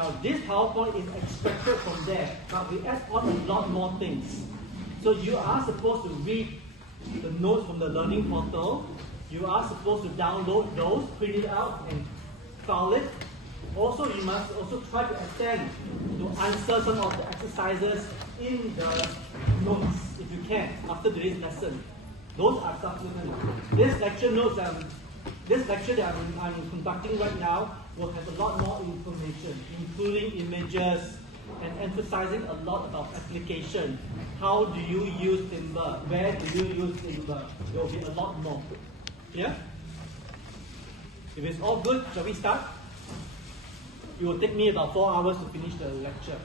Now this PowerPoint is extracted from there, but we add on a lot more things. So you are supposed to read the notes from the learning portal. You are supposed to download those, print it out, and file it. Also, you must also try to attempt to answer some of the exercises in the notes, if you can, after today's lesson. Those are supplementary. This lecture notes, this lecture that I'm conducting right now will have a lot more information, including images and emphasizing a lot about application. How do you use Timber? Where do you use Timber? There will be a lot more. Yeah? If it's all good, shall we start? It will take me about 4 hours to finish the lecture.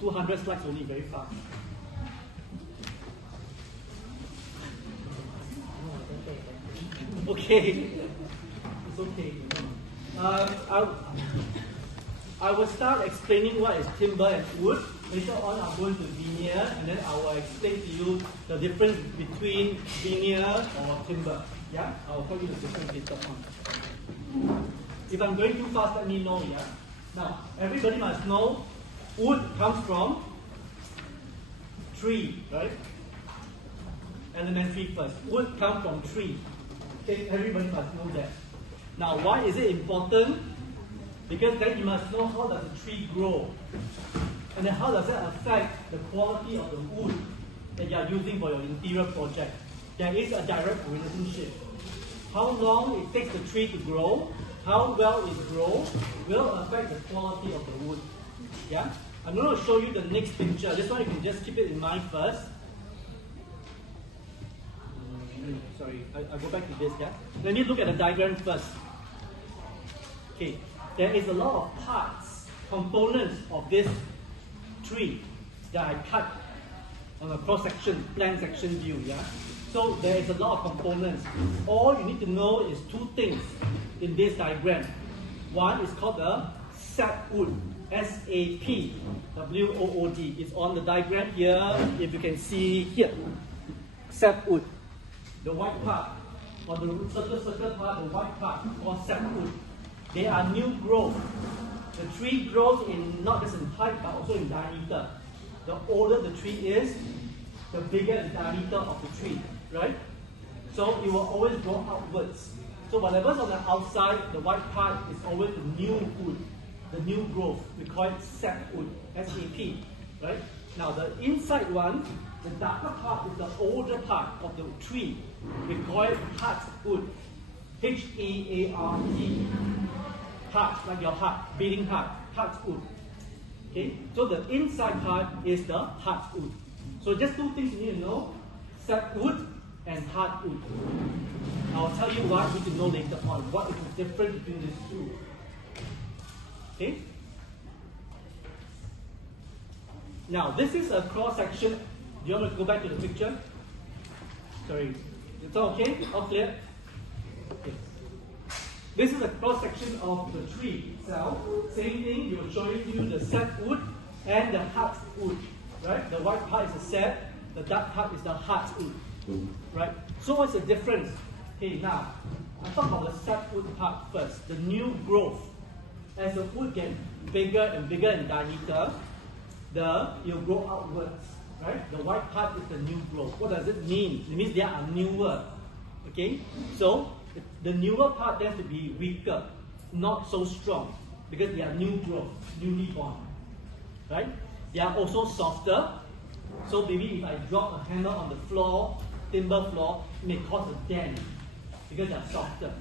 200 slides only, very fast. Okay, it's okay. I will start explaining what is timber and wood. Later on, I'll go into veneer, and then I will explain to you the difference between veneer or timber. Yeah, I'll tell you the difference later on. If I'm going too fast, let me know. Yeah. Now, everybody must know wood comes from tree, right? Elementary first. Wood comes from tree. Okay, everybody must know that. Now, why is it important? Because then you must know how does a tree grow, and then how does that affect the quality of the wood that you are using for your interior project. There is a direct relationship. How long it takes the tree to grow, how well it grows, will affect the quality of the wood. Yeah? I'm going to show you the next picture. This one you can just keep it in mind first. Sorry, I'll go back to this. Yeah? Let me look at the diagram first. Okay, there is a lot of parts, components of this tree that I cut on a cross-section, plan section view. Yeah? So there is a lot of components. All you need to know is two things in this diagram. One is called the sapwood, S-A-P-W-O-O-D. It's on the diagram here, if you can see here. Sapwood, the white part, or the circle part, the white part, or sapwood. They are new growth. The tree grows in not just in height, but also in diameter. The older the tree is, the bigger the diameter of the tree, right? So it will always grow outwards. So whatever's on the outside, the white part is always the new wood, the new growth. We call it sapwood, S-A-P, right? Now the inside one, the darker part is the older part of the tree. We call it heartwood, H-E-A-R-T. Heart, like your heart, beating heart, heartwood. Okay, so the inside part is the heartwood. So just two things you need to know: sapwood and heartwood. I'll tell you what you need to know later on. What is the difference between these two? Okay. Now this is a cross section. Do you want to go back to the picture? Sorry, it's all okay? All clear? Okay. This is a cross-section of the tree itself. Same thing, we will show you the sapwood and the heartwood. Right? The white part is the sap, the dark part is the heartwood. Right? So what's the difference? Okay, now, I'll talk about the sapwood part first. The new growth. As the wood gets bigger and bigger in diameter, it'll grow outwards. Right? The white part is the new growth. What does it mean? It means they are newer. Okay? So, the newer part tends to be weaker, not so strong, because they are new growth, newly born. Right? They are also softer. So maybe if I drop a hammer on the floor, timber floor, it may cause a dent because they are softer.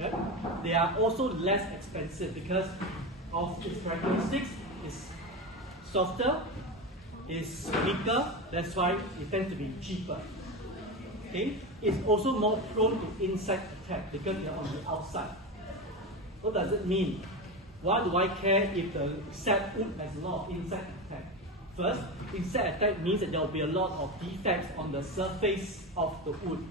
Right? They are also less expensive because of its characteristics. It's softer, it's weaker, that's why it tends to be cheaper. Okay? It's also more prone to insect attack because they're on the outside. What does it mean? Why do I care if the sapwood has a lot of insect attack? First, insect attack means that there will be a lot of defects on the surface of the wood.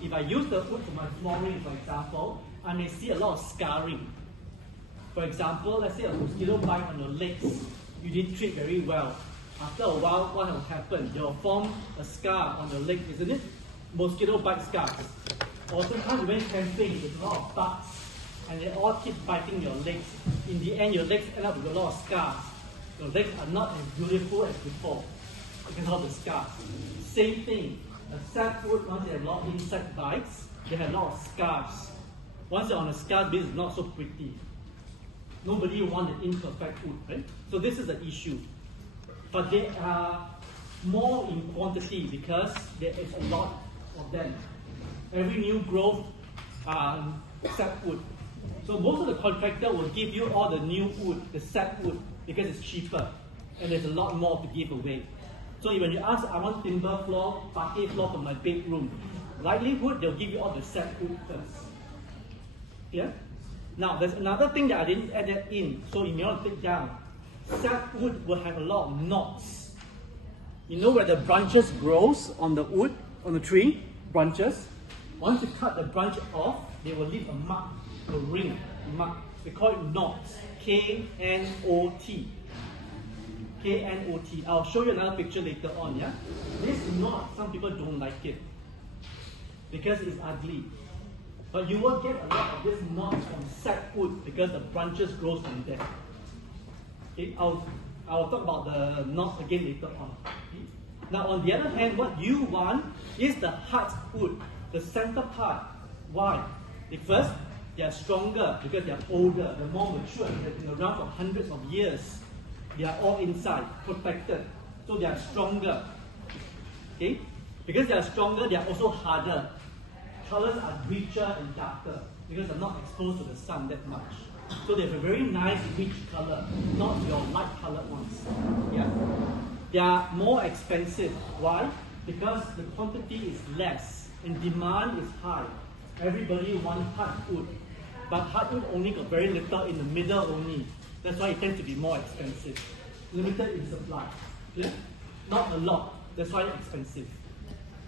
If I use the wood for my flooring, for example, I may see a lot of scarring. For example, let's say a mosquito bite on your legs. You didn't treat very well. After a while, what will happen? You will form a scar on your leg, isn't it? Mosquito bite scars. Or sometimes when camping, there's a lot of bugs. and they all keep biting your legs. In the end, your legs end up with a lot of scars. Your legs are not as beautiful as before because of the scars. Same thing, a sapwood, once they have a lot of insect bites, they have a lot of scars. Once you're on a scar base, it's not so pretty. Nobody wants an imperfect wood, right? So this is the issue. But they are more in quantity because there is a lot of them. Every new growth sapwood. So most of the contractor will give you all the new wood, the sapwood, because it's cheaper. And there's a lot more to give away. So when you ask, I want timber floor, parquet floor for my bedroom, likelihood they'll give you all the sapwood first. Yeah? Now there's another thing that I didn't add that in, so you may want to take down. Sapwood will have a lot of knots. You know where the branches grows on the wood, on the tree, branches? Once you cut the branch off, they will leave a mark, a ring, a mark. We call it knots, K-N-O-T. K-N-O-T. I'll show you another picture later on, yeah? This knot, some people don't like it because it's ugly. But you will get a lot of this knots from sapwood because the branches grow from there. Okay, I'll talk about the knots again later on. Okay? Now on the other hand, what you want is the hardwood, the center part. Why? First, they are stronger because they are older, they're more mature, they've been around for hundreds of years. They are all inside, protected, so they are stronger. Okay? Because they are stronger, they are also harder. Colors are richer and darker because they're not exposed to the sun that much. So they have a very nice, rich color, not your light colored ones. Yeah? They are more expensive. Why? Because the quantity is less and demand is high. Everybody wants hardwood, but hardwood only got very little in the middle only. That's why it tends to be more expensive. Limited in supply. Yeah? Not a lot. That's why it's expensive.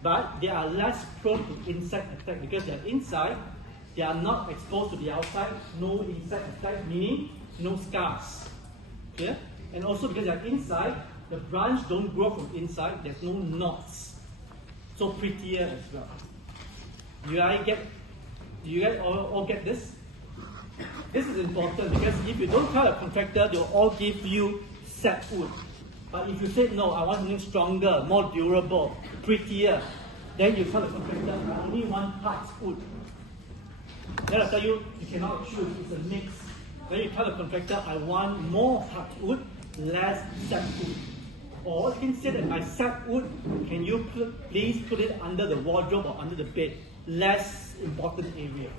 But they are less prone to insect attack because they are inside. They are not exposed to the outside. No insect attack, meaning no scars. Yeah? And also because they are inside, the branch don't grow from inside. There's no knots. So prettier as well. Do you guys all get this? This is important because if you don't tell a contractor, they'll all give you sapwood. But if you say, no, I want something stronger, more durable, prettier, then you tell the contractor, I only want hardwood. Then I tell you, you cannot choose, it's a mix. Then you tell the contractor, I want more hardwood, less sapwood. Or you can say that my sapwood, can you please put it under the wardrobe or under the bed? Less important area.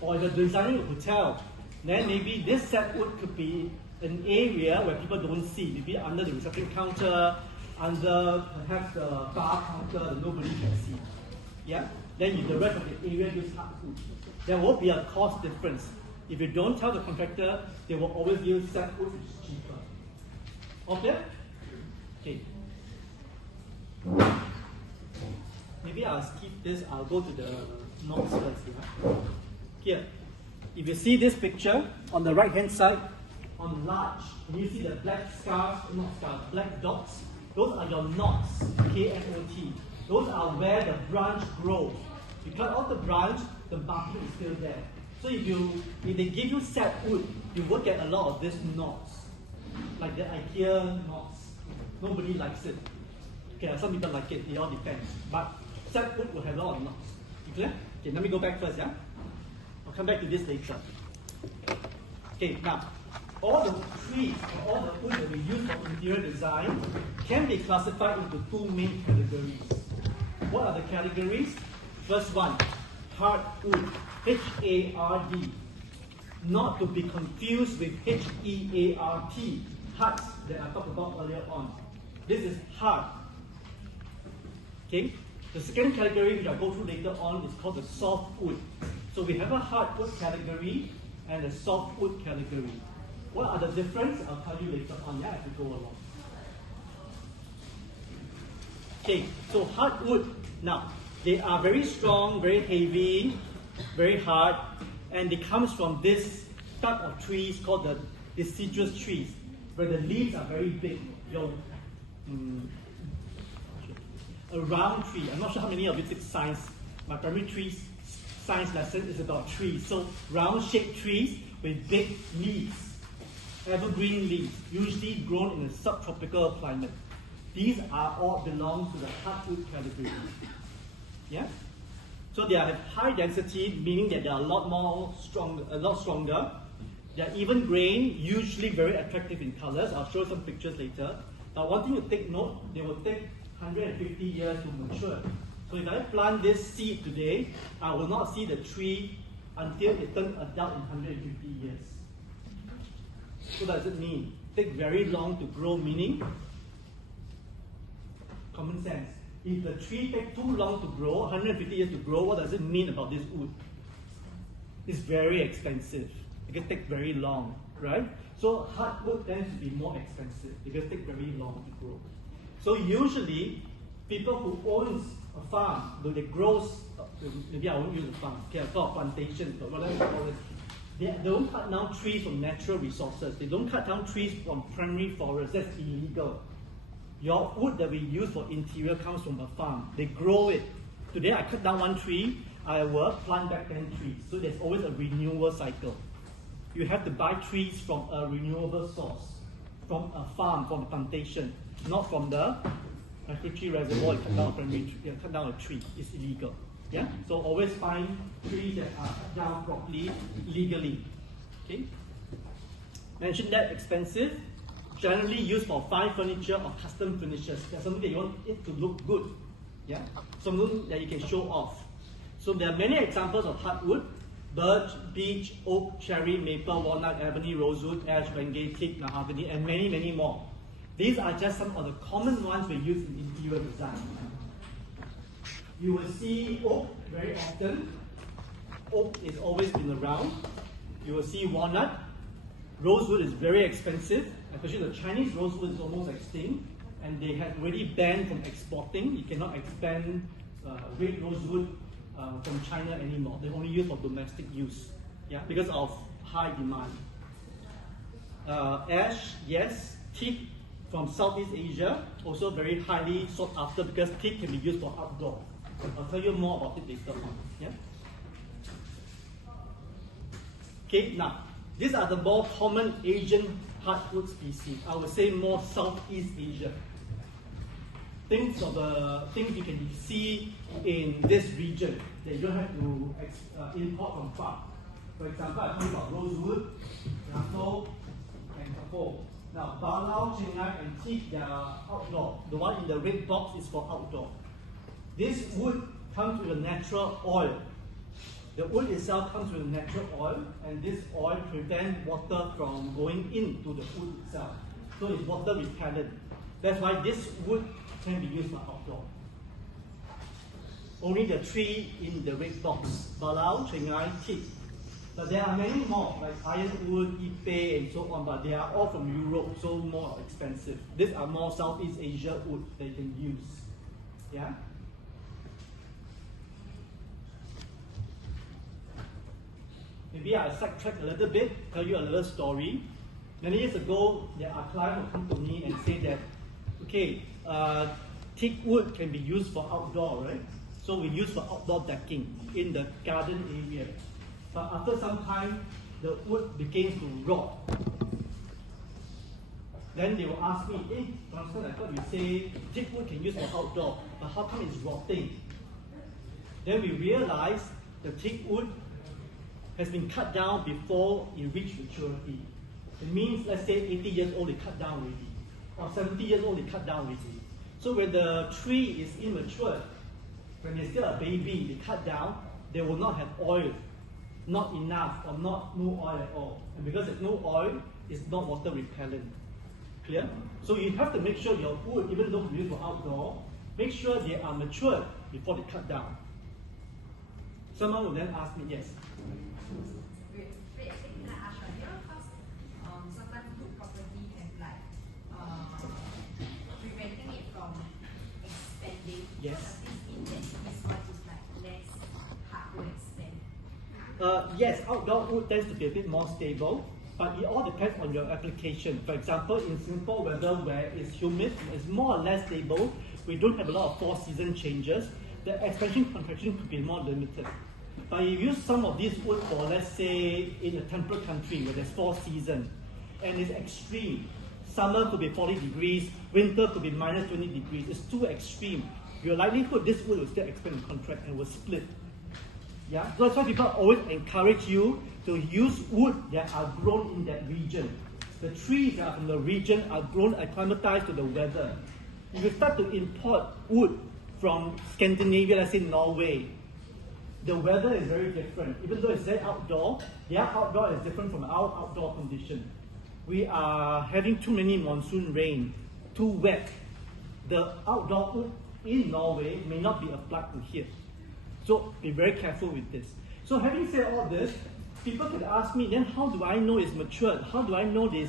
Or if you're designing a hotel, then maybe this sapwood could be an area where people don't see, maybe under the reception counter, under perhaps the bar counter that nobody can see. Yeah? Then the rest of the area use hardwood. There will be a cost difference. If you don't tell the contractor, they will always use sapwood, which is cheaper. Okay? Okay. Maybe I'll skip this, I'll go to the knots first. Yeah? Here, if you see this picture, on the right hand side, on large, can you see the black scars, not scars, black dots? Those are your knots, K-N-O-T. Those are where the branch grows. You cut off the branch, the barking is still there. So if they give you sapwood, you will get a lot of these knots. Like the IKEA knots. Nobody likes it. Okay, some people like it, it all depends. But sapwood will have a lot of knots. You clear? Okay, let me go back first, yeah? I'll come back to this later. Okay, now, all the trees, or all the wood that we use for interior design can be classified into two main categories. What are the categories? First one, hardwood, H-A-R-D. Not to be confused with H-E-A-R-T, hard that I talked about earlier on. This is hard. Okay? The second category, which I'll go through later on, is called the softwood. So we have a hardwood category and a softwood category. What are the differences? I'll tell you later on, yeah, as we go along. Okay, so hardwood. Now, they are very strong, very heavy, very hard, and it comes from this type of trees called the deciduous trees, where the leaves are very big. A round tree. I'm not sure how many of you take science. My primary science lesson is about trees. So round-shaped trees with big leaves, evergreen leaves, usually grown in a subtropical climate. These are all belong to the hardwood category. Yeah? So they have high density, meaning that they are a lot stronger. They are even grain, usually very attractive in colors. I'll show some pictures later. Now, one thing to take note, they will take 150 years to mature. So if I plant this seed today, I will not see the tree until it turns adult in 150 years. So what does it mean? Take very long to grow, meaning common sense. If the tree takes too long to grow, 150 years to grow, what does it mean about this wood? It's very expensive. It can take very long, right? So hardwood tends to be more expensive because it takes very long to grow. So usually, people who owns a farm, they grow, maybe I won't use a farm, okay, I call it plantation, but whatever you call it. They don't cut down trees from natural resources. They don't cut down trees from primary forests. That's illegal. Your wood that we use for interior comes from a farm. They grow it. Today I cut down one tree, I will plant back 10 trees. So there's always a renewal cycle. You have to buy trees from a renewable source, from a farm, from a plantation, not from the tree reservoir. You cut down a primary tree, cut down a tree. It's illegal. Yeah? So always find trees that are cut down properly, legally. Okay? Mentioned that expensive. Generally used for fine furniture or custom finishes. That's something that you want it to look good. Yeah? Something that you can show off. So there are many examples of hardwood: birch, beech, oak, cherry, maple, walnut, ebony, rosewood, ash, bengay, teak, mahogany, and many, many more. These are just some of the common ones we use in interior design. You will see oak very often. Oak is always been around. You will see walnut. Rosewood is very expensive, especially the Chinese rosewood is almost extinct, and they have already banned from exporting. You cannot expand red rosewood from China anymore. They only use for domestic use, yeah, because of high demand. Ash, yes. Teak from Southeast Asia, also very highly sought after because teak can be used for outdoor. I'll tell you more about it later on. Yeah. Okay, now. These are the more common Asian hardwood species. I would say more Southeast Asia. Things you can see in this region that you don't have to import from far. For example, I talk about rosewood, Raffle, and Kappo. Now, Balau, Chengai, and Teak, they are outdoor. The one in the red box is for outdoor. This wood comes with a natural oil. The wood itself comes with a natural oil, and this oil prevents water from going into the wood itself. So it's water repellent. That's why this wood can be used for outdoor. Only the tree in the red box, Balau, Chengai, Teak. But there are many more, like ironwood, ipe, and so on, but they are all from Europe, so more expensive. These are more Southeast Asia wood they can use. Yeah? Maybe I sidetrack a little bit, tell you a little story. Many years ago, there are clients who come to me and say that, okay, teak wood can be used for outdoor, right? So we use for outdoor decking in the garden area. But after some time, the wood begins to rot. Then they will ask me, hey, Johnson, I thought you say teak wood can use for outdoor, but how come it's rotting? Then we realize the teak wood has been cut down before it reached maturity. It means, let's say 80 years old, it cut down already. Or 70 years old, it cut down already. So when the tree is immature, when they're still a baby, they cut down, they will not have oil. Not enough, or no oil at all. And because there's no oil, it's not water repellent. Clear? So you have to make sure your wood, even though it's used for outdoor, make sure they are matured before they cut down. Someone will then ask me, yes. Wait, can I ask you? Because sometimes good property can preventing it from expanding. Yes. Does this mean that this one is less hard to expand? Yes, outdoor wood tends to be a bit more stable, but it all depends on your application. For example, in Singapore weather where it's humid, it's more or less stable. We don't have a lot of 4-season changes. The expansion contraction could be more limited. But you use some of these wood for, let's say, in a temperate country where there's 4 seasons, and it's extreme. Summer could be 40 degrees, winter could be minus 20 degrees. It's too extreme. Your likelihood this wood will still expand in contract and will split. Yeah? So that's why people always encourage you to use wood that are grown in that region. The trees that are from the region are grown acclimatized to the weather. If you start to import wood from Scandinavia, let's say Norway, the weather is very different. Even though it's there outdoor, their outdoor is different from our outdoor condition. We are having too many monsoon rain, too wet. The outdoor wood in Norway may not be applied to here. So be very careful with this. So having said all this, people can ask me, then how do I know it's matured? How do I know it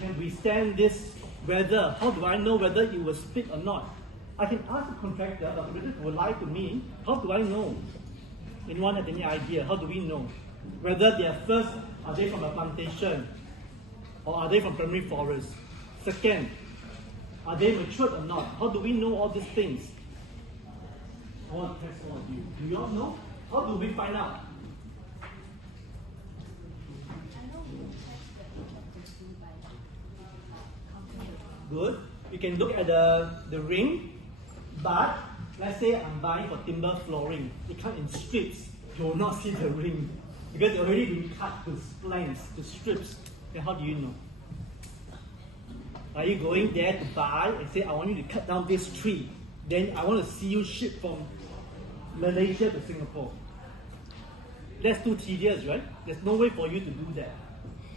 can withstand this weather? How do I know whether it will split or not? I can ask the contractor, but the contractor will lie to me. How do I know? Anyone have any idea? How do we know? Whether they are first, are they from a plantation? Or are they from primary forest? Second, are they matured or not? How do we know all these things? I want to test all of you. Do you all know? How do we find out? Good. You can look at the ring, but let's say I'm buying for timber flooring. It comes in strips. You will not see the ring because it's already been cut to planks, to strips. Then how do you know? Are you going there to buy and say, I want you to cut down this tree? Then I want to see you ship from Malaysia to Singapore. That's too tedious, right? There's no way for you to do that.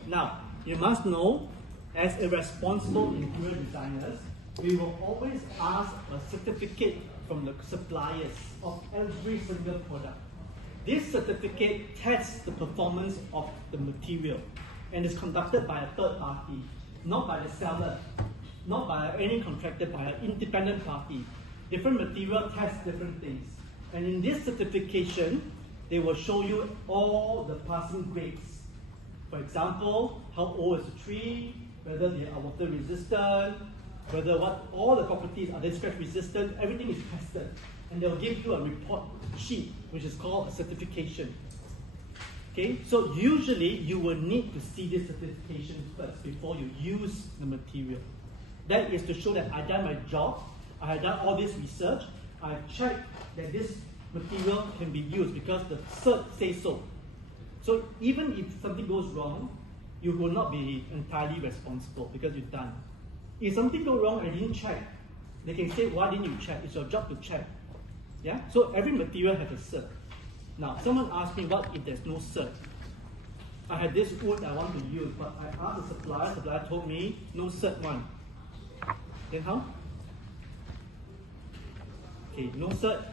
Now, you must know, as a responsible interior designers, we will always ask a certificate from the suppliers of every single product. This certificate tests the performance of the material and is conducted by a third party, not by the seller, not by any contractor, by an independent party. Different material tests different things. And in this certification, they will show you all the passing grades. For example, how old is the tree, whether they are water resistant, whether all the properties are they scratch resistant, everything is tested. And they'll give you a report sheet, which is called a certification. Okay, so usually you will need to see this certification first before you use the material. That is to show that I've done my job, I have done all this research, I've checked that this material can be used because the cert says so. So even if something goes wrong, you will not be entirely responsible because you've done. If something goes wrong and you didn't check, they can say, why didn't you check? It's your job to check. Yeah? So every material has a cert. Now, someone asked me, what if there's no cert? I had this wood I want to use, but I asked the supplier told me, no cert one. Then how? Okay, no cert.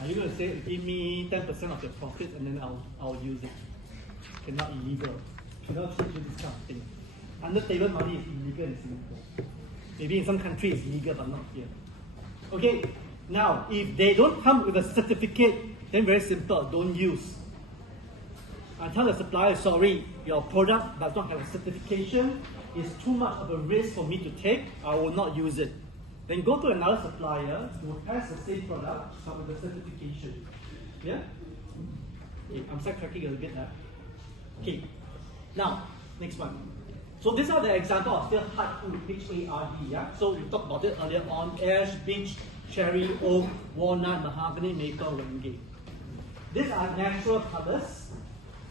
Are you going to say, give me 10% of your profit and then I'll use it? Cannot illegal. Cannot teach you this kind of thing. Under table money is illegal in Singapore. Maybe in some countries it's legal, but not here. Okay, now if they don't come with a certificate, then very simple, don't use. I tell the supplier, sorry, your product does not have a certification, it's too much of a risk for me to take, I will not use it. Then go to another supplier who has the same product but with the certification. Yeah? Okay, I'm sidetracking a little bit. Okay, now, next one. So these are the examples of still hardwood, H-A-R-D. Yeah? So we talked about it earlier on, ash, beech, cherry, oak, walnut, mahogany, maple, renge. These are natural colors.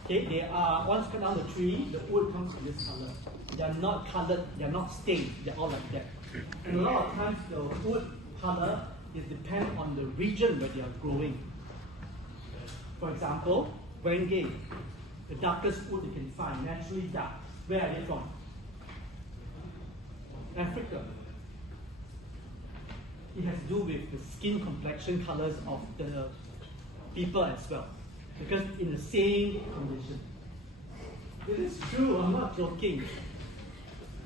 Okay, they are, once cut down the tree, the wood comes in this color. They are not colored, they are not stained, they're all like that. And a lot of times the wood color is dependent on the region where they are growing. For example, renge, the darkest wood you can find, naturally dark. Where are they from? Africa. It has to do with the skin complexion colors of the people as well, because in the same condition. It is true, I'm not joking.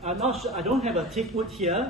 I'm not sure, I don't have a thick wood here.